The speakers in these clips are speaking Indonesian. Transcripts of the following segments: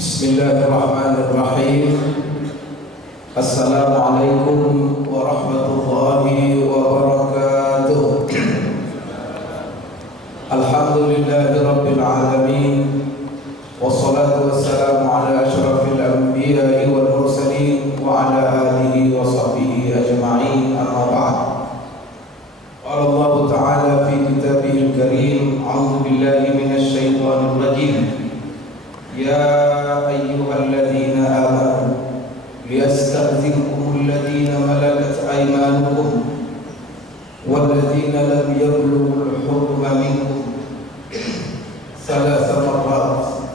Bismillahirrahmanirrahim. Assalamualaikum warahmatullahi wabarakatuh. Alhamdulillahi rabbil alamin. Wassalatu wassalamu ala asyrafil anbiya'i wal mursalin wa ala alihi wa sahbihi ajma'in, amma ba'd. Qala Allah ta'ala fi kitabihil karim, a'udzu billahi minasy syaithanir rajim. Ya ayyuhalladzina amanu liyasta'dzinkumul ladzina malakat aymanukum walladzina lam yablughul hulma minkum thalatha marrat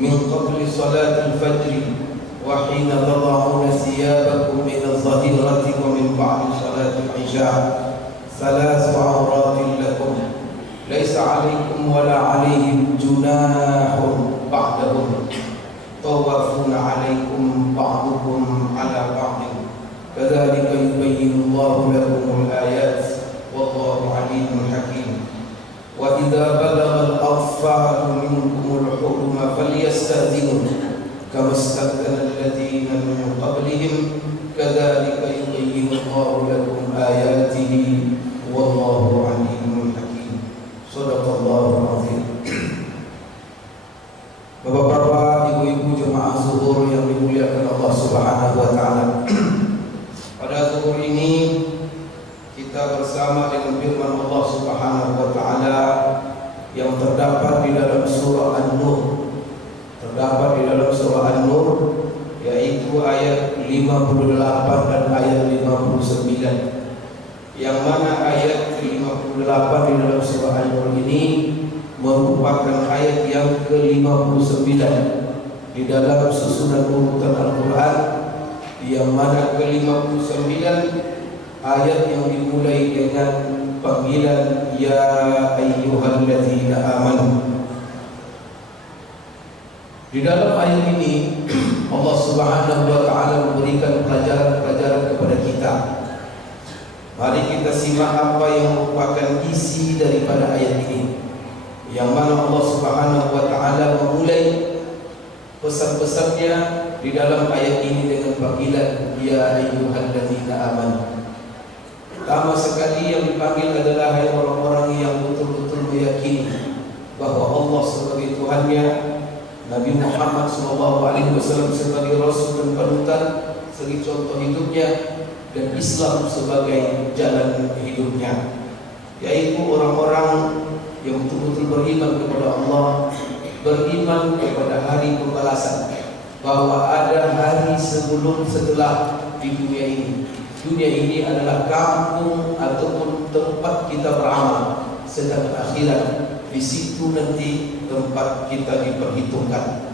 min qabli salatil fajr wa hina tad'una thiyabakum min adh-dhahirati wa min ba'di salatil isya thalathu awratin lakum laisa 'alaikum wa la 'alaihim junahun ba'dahum tawafuna 'alaikum ba'dukum 'ala ba'din kadzalika yubayyinu Allahu lakumul ayat wallahu 'alimun hakim. Wa idza balagha al-atfalu minkumul huluma falyasta'dhinu kama ista'dhana alladhina min qablihim kadzalika yubayyinu Allahu lakum ayatihi wallahu 'alimun hakim. Shadaqallahul azim. Bapak-bapak, ibu-ibu jemaah zuhur yang dimuliakan Allah Subhanahu wa taala. Pada zuhur ini kita bersama dengan firman Allah Subhanahu wa taala yang terdapat di dalam surah An-Nur. Terdapat di dalam surah An-Nur yaitu ayat 58 dan ayat 59. Yang mana ayat 58 di dalam surah An-Nur ini merupakan ayat yang ke-59 di dalam susunan urutan Al-Quran, yang mana ke-59 ayat yang dimulai dengan panggilan Ya ayyuhalladzina amanu. Di dalam ayat ini Allah Subhanahu wa taala memberikan pelajaran-pelajaran kepada kita. Mari kita simak apa yang merupakan isi daripada ayat ini, yang mana Allah Subhanahu wa taala memulai pesan-pesannya di dalam ayat ini dengan panggilan Ya ayyuhalladzina amanu. Pertama sekali yang dipanggil adalah hai orang-orang yang betul-betul meyakini bahwa Allah sebagai Tuhannya, Nabi Muhammad SAW sebagai Rasul dan panutan, sebagai contoh hidupnya, dan Islam sebagai jalan hidupnya, yaitu orang-orang yang betul-betul beriman kepada Allah, beriman kepada hari pembalasan, bahwa ada hari sebelum setelah di dunia ini. Dunia ini adalah kampung ataupun tempat kita beramal, sedang akhirat di situ nanti tempat kita diperhitungkan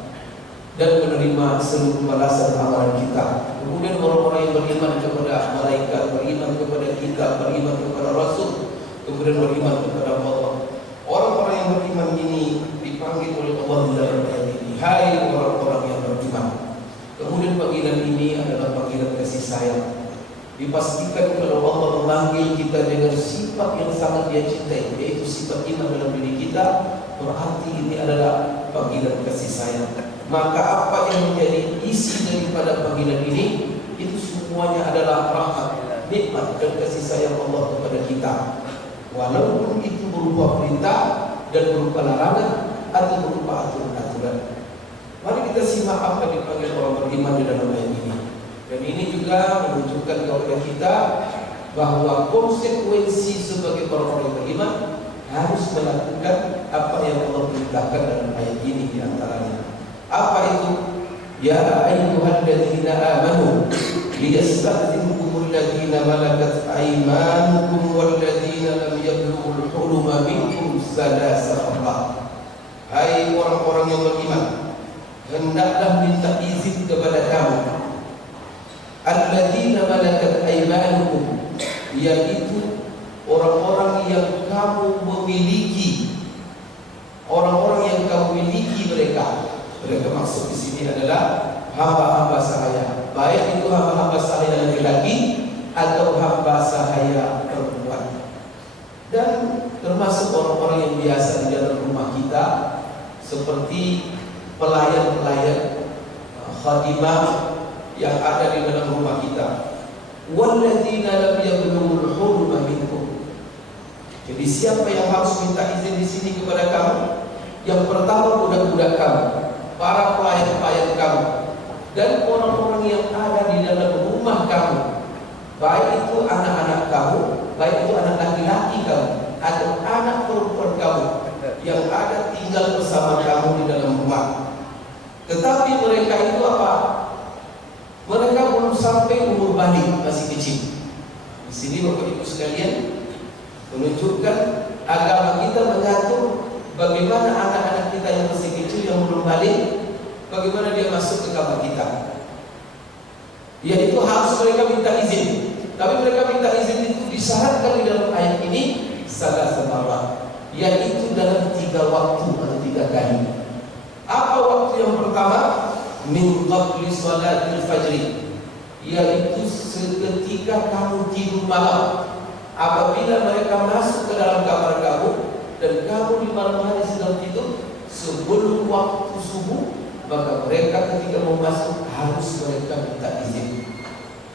dan menerima seluruh balasan amalan kita. Kemudian orang-orang yang beriman kepada malaikat, beriman kepada kita, beriman kepada Rasul, kemudian beriman kepada Allah. Orang-orang yang beriman ini dipanggil oleh Allah di dalam ayat ini, hai orang-orang yang beriman. Kemudian panggilan ini adalah panggilan kasih sayang. Dipastikan kalau Allah memanggil kita dengan sifat yang sangat Dia cintai, yaitu sifat iman dalam diri kita, berarti ini adalah panggilan kasih sayang. Maka apa yang menjadi isi daripada panggilan ini, itu semuanya adalah rahmat, nikmat dan kasih sayang Allah kepada kita. Walaupun itu berupa perintah dan berupa larangan atau berupa aturan-aturan. Mari kita simak apa yang dipanggil orang beriman di dalam ayat ini. Dan ini juga menunjukkan kepada kita bahwa konsekuensi sebagai orang-orang yang beriman harus melakukan apa yang Allah perintahkan dalam ayat ini di antaranya. Apa itu? Ya ayyuhalladzina amanu liyasta'dzinkumul ladzina malakat aymanukum walladzina lam yablughul huluma minkum thalatha marrat. Hai orang-orang yang beriman, hendaklah minta izin kepada kamu alladzina malakat aymanukum, yaitu orang-orang yang kamu memiliki, orang-orang yang kamu miliki mereka. Mereka maksud di sini adalah hamba-hamba sahaya, baik itu hamba-hamba sahaya laki-laki atau hamba sahaya perempuan. Dan termasuk orang-orang yang biasa di dalam rumah kita, seperti pelayan-pelayan, khadimah yang ada di dalam rumah kita. Walladzina lam yablughul hulma minkum. Jadi siapa yang harus minta izin di sini kepada kamu? Yang pertama budak-budak kamu, para pelayan-pelayan kamu, dan orang-orang yang ada di dalam rumah kamu, baik itu anak-anak kamu, baik itu anak laki-laki kamu, atau anak perempuan kamu yang ada tinggal bersama kamu di dalam rumah. Tetapi mereka itu apa? Mereka belum sampai umur balik, masih kecil. Di sini Bapak Ibu sekalian menunjukkan agama kita mengatur bagaimana anak-anak kita yang masih kecil yang belum balik, bagaimana dia masuk ke kamar kita. Yaitu harus mereka minta izin. Tapi mereka minta izin itu disyaratkan di dalam ayat ini salah semarat, yaitu dalam 3 waktu atau 3 kali. Apa waktu yang pertama? Min qabli salatil fajri, yaitu seketika kamu tidur malam. Apabila mereka masuk ke dalam kamar kamu dan kamu di malam hari sedang tidur sebelum waktu subuh, maka mereka ketika mau masuk harus mereka minta izin.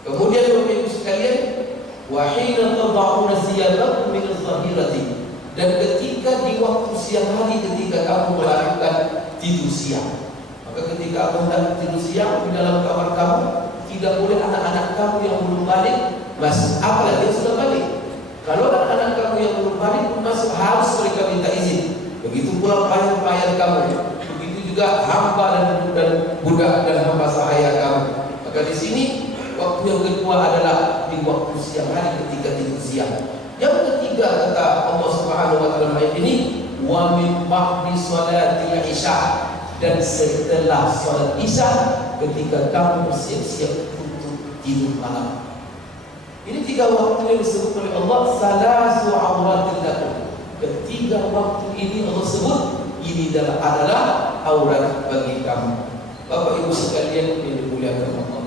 Kemudian Bapak Ibu sekalian, wa hina tad'una siyabakum min adh-dhahirati, dan ketika di waktu siang hari ketika kamu melakukan tidur siang. Maka ketika kamu hendak tidur siang di dalam kamar kamu, tidak boleh anak-anak kamu yang belum balik masuk, apalagi yang sudah balik. Kalau anak-anak kamu yang belum balik masuk, harus mereka minta izin. Begitu pula pelayan-pelayan kamu, begitu juga hamba dan budak dan hamba sahaya kamu. Maka di sini waktu yang kedua adalah di waktu siang hari ketika tidur siang. Yang ketiga kata Allah Subhanahu wa taala ayat ini, wa min ba'di salati isya, dan setelah salat isya ketika kamu bersiap-siap untuk tidur malam. Ini 3 waktu yang disebut oleh Allah salasu awratin lakum. Ketiga waktu ini Allah sebut ini adalah aurat bagi kamu. Bapak Ibu sekalian yang dimuliakan Allah,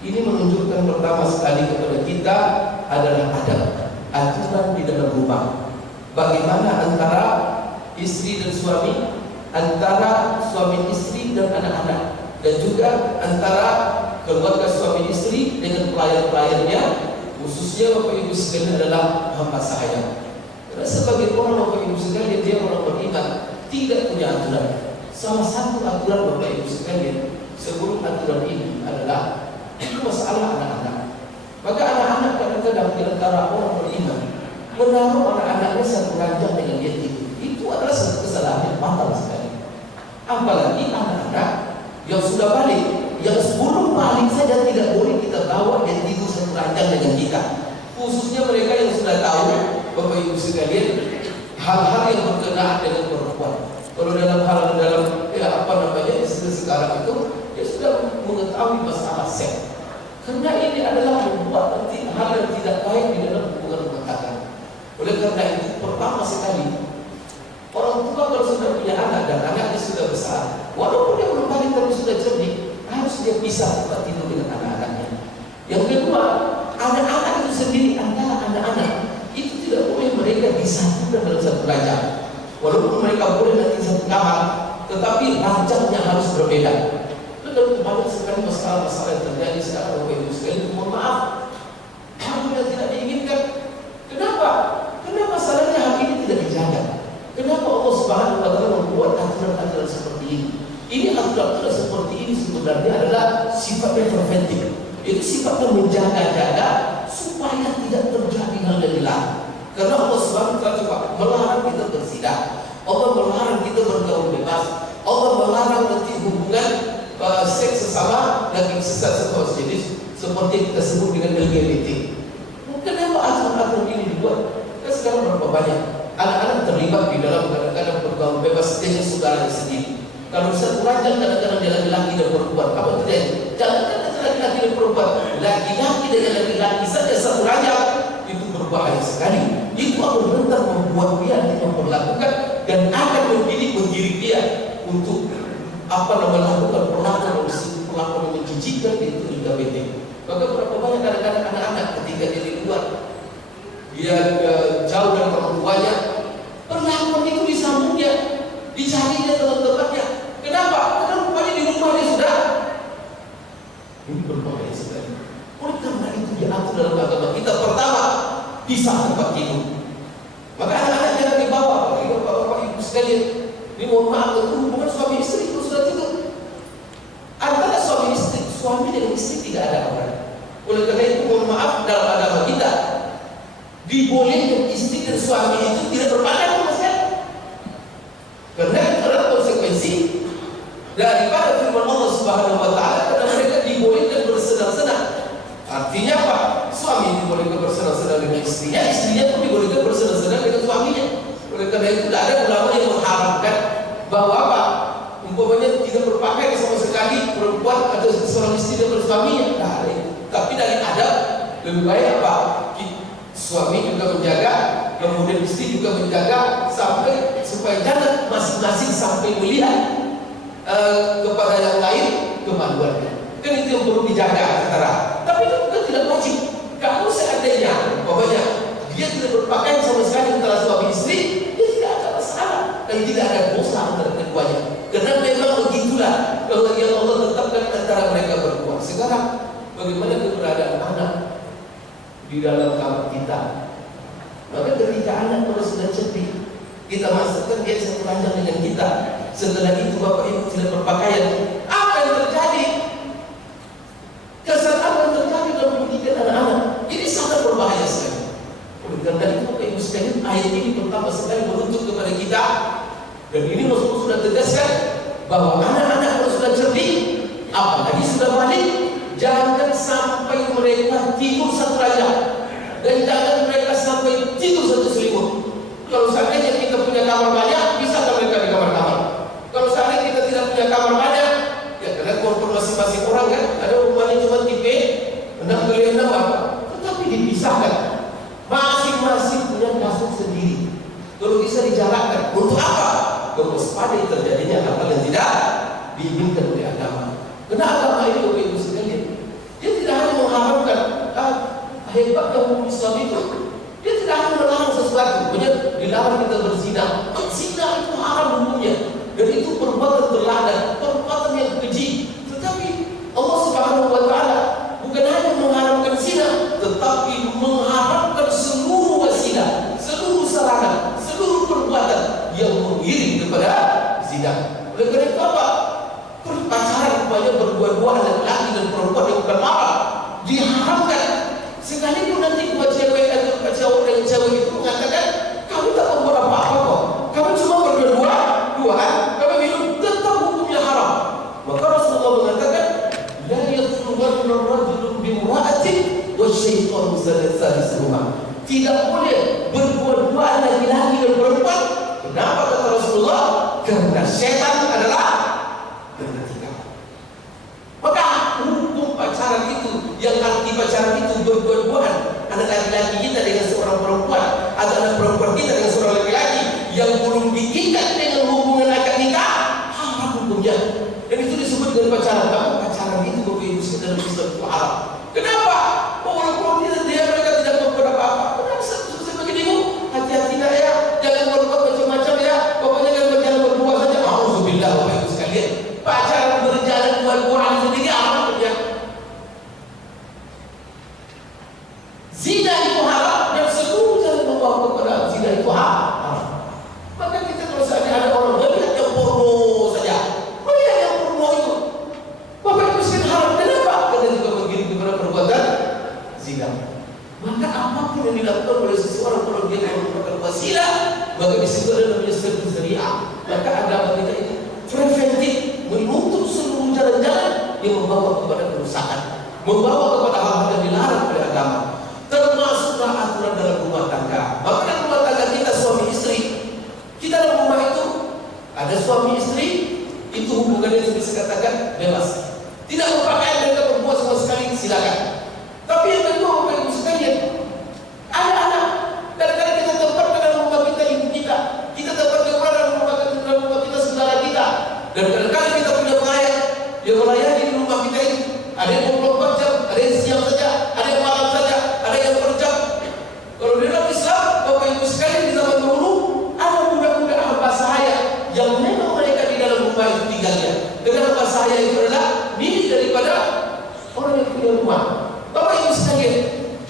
ini menunjukkan pertama sekali kepada kita adalah adab, aturan di dalam rumah. Bagaimana antara istri dan suami, antara suami istri dan anak-anak, dan juga antara keluarga suami istri dengan pelayan-pelayannya, khususnya Bapak Ibu sekalian adalah hamba sahaya. Karena sebagai orang Bapak Ibu sekalian, dia orang beriman tidak punya aturan. Salah satu aturan Bapak Ibu sekalian sebelum aturan ini adalah masalah anak-anak. Maka anak-anak kadang-kadang di antara orang beriman menaruh anak-anaknya satu ranjang dengan dia tidur. Itu adalah satu kesalahan yang fatal sekali. Apalagi anak-anak yang sudah balik, yang sebelum balik saja tidak boleh kita bawa dia tidur satu ranjang dengan kita. Khususnya mereka yang sudah tahu, Bapak Ibu sekalian, hal-hal yang berkenaan dengan perempuan. Kalau dalam sekarang itu dia sudah mengetahui masalah seks. Karena ini adalah membuat hal yang tidak baik di dalam hubungan rumah tangga. Oleh karena itu, pertama sekali orang tua kalau sudah punya anak dan anaknya sudah besar, walaupun dia belum balik tapi sudah cerdik, harus dia pisah tempat tidur dengan anak-anaknya. Yang kedua, anak-anak itu sendiri antara anak-anak itu tidak boleh mereka disatukan dalam satu ranjang. Walaupun mereka boleh nanti satu kamar, tetapi ranjangnya harus berbeda. Dan banyak sekali masalah-masalah yang terjadi sekarang Bapak Ibu sekalian. Mohon maaf, hal yang tidak diinginkan. Kenapa? Karena masalahnya hal ini tidak dijaga. Kenapa Allah Subhanahu wa taala membuat aturan-aturan seperti ini? Ini aturan-aturan seperti ini sebenarnya adalah sifatnya preventif. Itu sifatnya menjaga-jaga supaya tidak terjadi hal yang dilarang. Karena Allah Subhanahu wa taala coba melarang kita berzina, Allah melarang kita bergaul bebas, Allah melarang nanti hubungan seks sesama daging sesat sesama jenis seperti yang kita sebut dengan LGBT. Kenapa aturan-aturan ini dibuat? Kan sekarang berapa banyak anak-anak terlibat di dalam kadang-kadang bergaul bebas dengan saudaranya sendiri. Kalau satu ranjang kadang-kadang dia laki-laki dan perempuan, apa terjadi? Jangan laki-laki dan perempuan, laki-laki dengan laki-laki saja satu ranjang, itu berbahaya sekali. Itu akan rentan membuat dia memperlakukan dan akan mendidik dia untuk melakukan perlakuan yang menjijikkan itu LGBT. Maka berapa banyak kadang-kadang anak-anak ketika dia di luar, dia jauh dari orang tuanya, perlakuan itu disambungnya, dicari dia teman-temannya. Kenapa? Karena pisah tempat tidur. Maka anak-anak jangan dibawa. Bapak ibu sekalian, ini mohon maaf, hubungan suami istri itu sudah tidur. Antara suami dengan istri tidak ada orang. Oleh karena itu mohon maaf, dalam agama kita dibolehkan istri dan suami itu tidak berpakaian sama sekali. Karena itu adalah konsekuensi daripada firman Allah Subhanahu wa taala, karena mereka dibolehkan bersenang-senang. Artinya apa? Suami dibolehkan bersenang-senang dengan istrinya, istrinya pun dibolehkan bersenang-senang dengan suaminya. Oleh karena itu tidak ada ulama yang mengharamkan bahwa apa? Umpamanya tidak berpakaian sama sekali perempuan atau seorang istri dengan suaminya. Tidak ada itu. Tapi dari adab lebih baik apa? Suami juga menjaga, kemudian istri juga menjaga, sampai supaya jangan masing-masing sampai melihat kepada yang lain kemaluannya. Kan itu yang perlu dijaga secara. Tapi itu bukan tidak wajib. Kalau seandainya, pokoknya dia tidak berpakaian sama sekali antara suami istri, dia tidak ada masalah dan tidak ada dosa antara keduanya. Karena memang begitulah yang Allah tetapkan antara mereka berdua. Sekarang bagaimana keberadaan anak di dalam kamar kita? Maka ketika anak baru sudah cerdik, kita masukkan dia satu ranjang dengan kita. Setelah itu bapak ibu tidak berpakaian. Apa yang terjadi? Kesan apa yang terjadi dalam pendidikan anak-anak? Ini sangat berbahaya sekali. Oleh karena itu bapak ibu sekalian, ayat ini pertama sekali menuntut kepada kita, dan ini Rasulullah sudah tegaskan bahwa anak-anak kalau sudah cerdik, apalagi sudah balik, jangan sampai mereka tidur satu ranjang, dan jangan mereka sampai tidur satu selimut. Kalau seandainya kita punya kamar banyak, bisakah mereka di kamar-kamar? Kalau seandainya kita tidak punya kamar banyak, ya karena komfort masing-masing orang kan, ada rumahnya cuma tipe 6x6 apa, tetapi dipisahkan. Masing-masing punya kasur sendiri. Kalau bisa dijalankan, untuk apa? Mewaspadai terjadinya hal-hal yang tidak diinginkan oleh agama. Karena agama itu Bapak Ibu sekalian, dia tidak hanya mengharamkan hebatnya hukum Islam itu. Dia tidak hanya melarang sesuatu, banyak dilarang kita berzina. Zina itu haram hukumnya, dan itu perbuatan terlaknat, perbuatan yang keji. Tetapi Allah Subhanahu wa taala bukan hanya mengharamkan zina, tetapi mengharamkan seluruh wasilah, seluruh sarana, seluruh perbuatan yang mengiring kepada zina. Oleh karena itu apa? Pacaran banyak berdua-duaan laki-laki dan perempuan yang bukan mahram diharamkan. Sekalipun nanti buat cewek atau buat cowok dengan cewek itu mengatakan kami tak membuat apa-apa kok, kami cuma berdua-duaan, kami minum, tetap hukumnya haram. Maka Rasulullah mengatakan la yatlubanna rajulun bimra'atin wa syaitanu salisuhuma. Tidak boleh berdua-duaan laki-laki dan perempuan. Kenapa kata Rasulullah? Karena setan adalah ketiga. Maka hukum pacaran itu, yang arti pacaran itu berdua-duaan, anak laki-laki kita dengan seorang perempuan, atau anak perempuan kita dengan seorang laki-laki yang belum diikat dengan hubungan akad nikah, haram hukumnya. Dan itu disebut dengan pacaran. Maka pacaran itu Bapak Ibu dalam Islam itu haram. Kenapa? Walaupun dia mereka tidak membuat apa-apa. Kenapa saya begini? Hati-hati nak ya, jangan berbuat macam-macam ya. Pokoknya kan berjalan berdua saja. Alhamdulillah Bapak Ibu sekalian, pacaran berjalan dua-duaan sendiri haram ya. Zina itu haram, dan seluruh jalan membawa kepada zina itu haram. Maka kita kalau seandainya ada orang melihat yang porno saja, melihat yang porno itu, Bapak Ibu sekalian haram. Kenapa? Karena juga mengiring kepada perbuatan zina. Maka apapun yang dilakukan oleh seseorang kalau dia melakukan wasilah, maka disitu ada namanya sirku syariah. Maka agama kita itu preventif, menutup seluruh jalan-jalan yang membawa kepada kerusakan, membawa kepada hal-hal yang dilarang oleh agama. Termasuklah aturan dalam rumah tangga. Maka dalam rumah tangga kita suami istri, kita dalam rumah itu ada suami istri, itu hubungannya yang bisa katakan bebas. Tidak berpakaian mereka berdua sama sekali, silakan. Tapi yang kedua Bapak Ibu sekalian, ada anak. Kadang-kadang kita tempatkan dalam rumah kita ibu kita, kita tempatkan dalam rumah kita saudara kita, dan kadang-kadang kita punya pelayan yang melayani di rumah kita ini. Ada yang 24 jam, ada yang siang saja, ada yang malam saja, ada yang per jam. Kalau di dalam Islam, Bapak Ibu sekalian, di zaman dulu ada budak-budak hamba sahaya yang memang mereka di dalam rumah itu tinggalnya. Dengan hamba sahaya itu adalah milik daripada orang yang punya rumah. Bapak Ibu sekalian,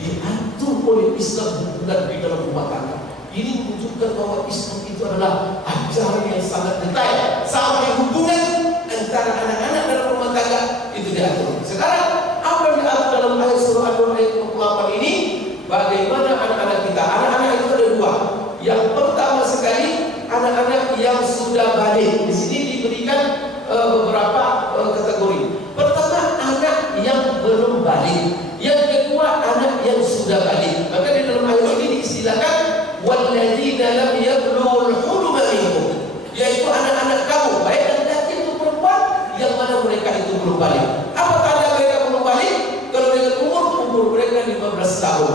diatur oleh Islam hubungan di dalam rumah tangga. Ini menunjukkan bahwa Islam itu adalah ajaran yang sangat detail sampai hubungan antara anak-anak dalam rumah tangga itu diatur. Sekarang apa yang diatur dalam ayat surah An-Nur ayat 28 ini? Bagaimana anak-anak kita? Anak-anak itu ada dua. Yang pertama sekali anak-anak yang sudah balik. Di sini diberikan beberapa kategori. Pertama, anak yang belum balik. Yang kedua, anak yang sudah balik. Maka di dalam ayat ini diistilahkan walladzina lam yablughul huluma minkum, yaitu anak-anak kamu, baik laki-laki atau perempuan, yang mana mereka itu belum balik. Apa tanda mereka belum balik? Kalau dengan umur mereka 15 tahun.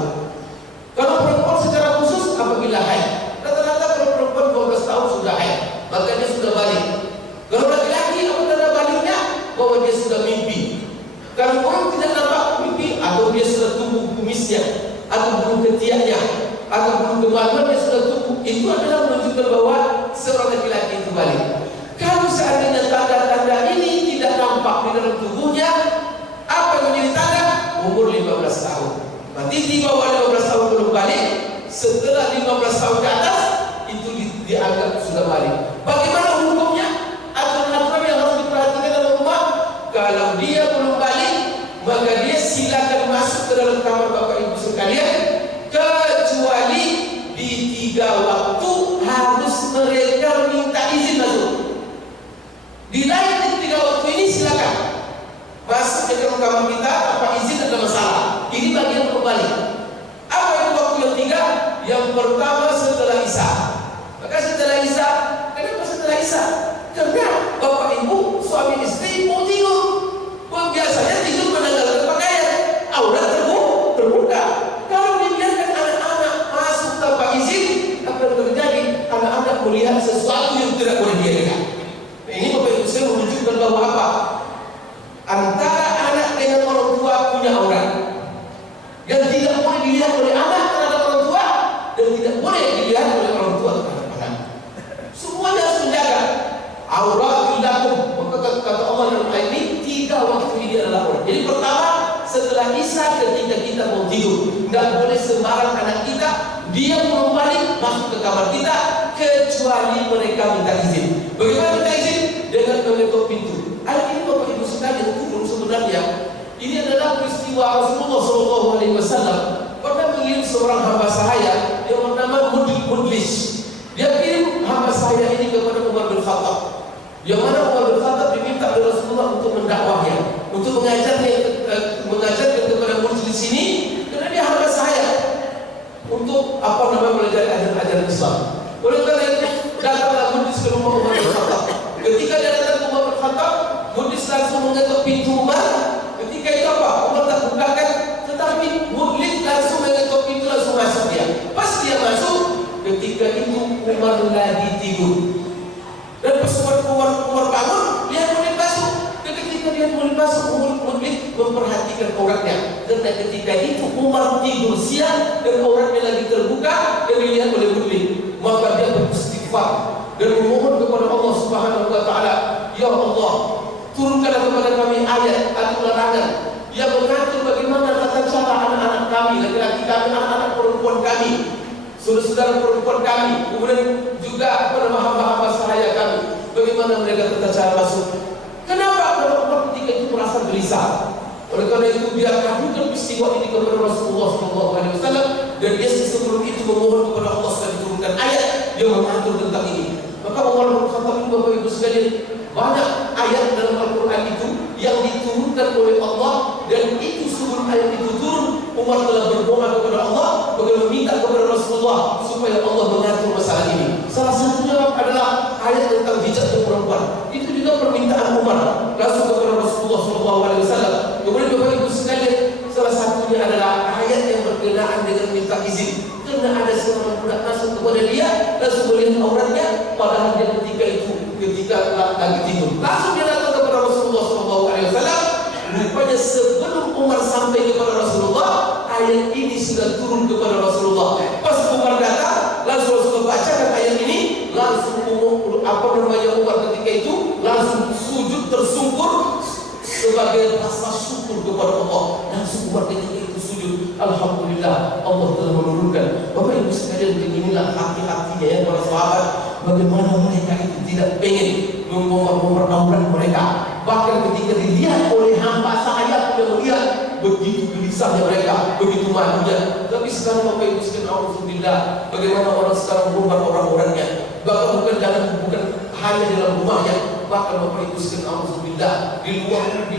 Kalau perempuan secara khusus apabila haid. Rata-rata kalau perempuan 12 tahun sudah haid, maka dia sudah balik. Kalau laki-laki apa tanda baliknya? Bahwa dia sudah mimpi. Kalau orang tidak nampak mimpi, atau dia sudah tumbuh kumisnya, atau bulu ketiaknya, atau bulu kemaluannya sudah tumbuh, itu adalah menunjukkan bahwa seorang laki-laki itu balik. Kalau seandainya tanda-tanda ini tidak nampak di dalam tubuhnya, apa yang menjadi tanda? Umur 15 tahun. Berarti di bawah 15 tahun belum balik. Setelah 15 tahun ke atas, itu dianggap sudah balik. Bagaimana hukumnya? Aturan-aturan yang harus diperhatikan dalam rumah. Kalau dia belum balik, maka dia silakan masuk ke dalam kamar Bapak Ibu sekalian, kecuali di 3 waktu harus mereka minta izin masuk. Di lain di 3 waktu ini silakan masuk ke dalam kamar kita tanpa izin, ada masalah. Ini bagian kembali. Apa itu waktu yang 3? Yang pertama setelah Isya. Maka setelah Isya, kenapa setelah Isya? Karena Bapak Ibu suami istri mau tidur. Biasanya tidur menanggalkan pakaian, aurat terbuka. Kalau dibiarkan anak-anak masuk tanpa izin, apa yang terjadi? Anak-anak melihat sesuatu yang tidak boleh dia lihat. Ini Bapak Ibu saya menunjukkan bahwa apa? Antara anak dengan orang tua punya aurat yang tidak boleh dilihat oleh anak terhadap orang tua, dan tidak boleh dilihat oleh orang tua terhadap anak. Semuanya harus menjaga aurat lakum. Maka kata Allah dalam ayat ini, 3 waktu ini adalah aurat. Jadi pertama, setelah Isya ketika kita mau tidur, tidak boleh sembarang anak kita dia belum balik masuk ke kamar kita, kecuali mereka minta izin. Bagaimana minta izin? Dengan mengetuk pintu. Ayat ini Bapak Ibu sekalian turun sebenarnya. Ini adalah peristiwa Rasulullah SAW pernah mengirim seorang hamba sahaya yang bernama Mudlis. Dia kirim hamba sahaya ini kepada Umar bin Khattab. Yang mana Umar bin Khattab diminta oleh Rasulullah untuk mendakwahnya, untuk mengajarkan kepada Mudlis ini, karena dia hamba sahaya untuk belajar ajaran Islam. Oleh karena itu datanglah Mudlis ke rumah Umar bin Khattab. Ketika dia datang ke Umar bin Khattab, Mudlis langsung mengetuk pintu Umar. Ketika itu apa? Umar tak bukakan, tetapi Mudlis langsung mengetuk pintu, langsung masuk dia. Pas dia masuk, ketika itu Umar lagi tidur. Dan pas Umar bangun, dia mulai basuh. Ketika dia mulai basuh, Mudlis memperhatikan auratnya. Karena ketika itu Umar tidur siang dan auratnya lagi terbuka dan dilihat oleh Mudlis. Maka dia beristighfar dan memohon kepada Allah Subhanahu wa taala, ya Allah, turunkanlah kepada kami ayat atau larangan yang mengatur bagaimana tata cara anak-anak kami, laki-laki kami, anak-anak perempuan kami, saudara-saudara perempuan kami, kemudian juga hamba-hamba sahaya kami, bagaimana mereka tata cara masuk. Kenapa? Karena Umar ketika itu merasa gelisah. Oleh karena itu dia adukan peristiwa ini kepada Rasulullah SAW, dan dia sebelum itu memohon kepada Allah supaya diturunkan ayat yang mengatur tentang ini. Maka Umar bin Khattab, Bapak Ibu sekalian, banyak ayat dalam Al-Quran itu yang diturunkan oleh Allah, dan itu sebelum ayat itu turun, Umar telah berdoa kepada Allah, meminta kepada Rasulullah supaya Allah mengatur masalah ini. Salah satunya adalah ayat tentang hijab perempuan. Itu juga permintaan Umar langsung kepada Rasulullah SAW. Kemudian Bapak Ibu sekalian, salah satunya adalah ayat yang berkenaan dengan minta izin. Karena ada seorang budak masuk kepada dia, langsung melihat auratnya, padahal dia ketika lagi tidur. Langsung dia datang kepada Rasulullah SAW. Rupanya sebelum Umar sampai kepada Rasulullah, ayat ini sudah turun kepada Rasulullah. Pas Umar datang, langsung Rasulullah bacakan ayat ini, langsung Umar ketika itu langsung sujud tersungkur sebagai rasa syukur kepada Allah. Langsung Umar ketika itu sujud. Alhamdulillah Allah telah menurunkan. Bapak Ibu sekalian, beginilah hati-hatinya ya para sahabat, bagaimana mereka itu tidak pengen membongkar aurat mereka. Bahkan ketika dilihat oleh hamba saya yang melihat, begitu gelisahnya mereka, begitu malunya. Tapi sekarang Bapak Ibu sekalian, alhamdulillah, bagaimana orang sekarang membongkar orang-orangnya. Bahkan bukan hanya dalam rumahnya, bahkan Bapak Ibu sekalian, alhamdulillah, di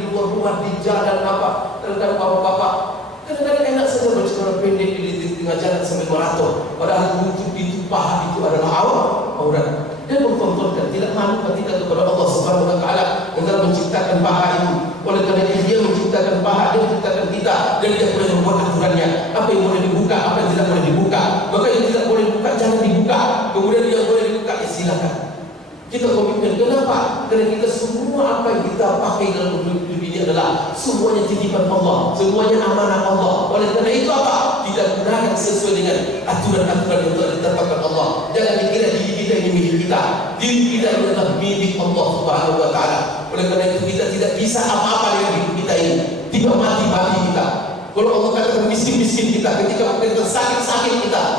luar rumah, di jalan apa, kadang-kadang bapak-bapak kadang-kadang enak saja berbicara pendek di tengah jalan sambil maraton, padahal itu paha itu adalah aurat. Dan mempertontonkan, tidak malu ketika kepada Allah Subhanahu wa taala yang telah menciptakan paha itu. Oleh karena dia menciptakan paha, dia menciptakan kita, dan dia boleh membuat aturannya. Apa yang boleh dibuka, apa yang tidak boleh dibuka. Maka yang tidak boleh dibuka jangan dibuka. Kemudian yang boleh dibuka silakan. Kita komitmen. Kenapa? Karena kita semua apa yang kita pakai dalam hidup ini adalah semuanya titipan Allah, semuanya amanah Allah. Oleh karena itu apa? Kita gunakan sesuai dengan aturan-aturan yang telah ditetapkan Allah. Jangan dikira diri kita ini milik kita. Diri kita ini adalah milik Allah Subhanahu wa taala. Oleh karena itu kita tidak bisa apa-apa dengan hidup kita ini. Tidak mati kita. Kalau Allah katakan miskin kita, ketika kita sakit kita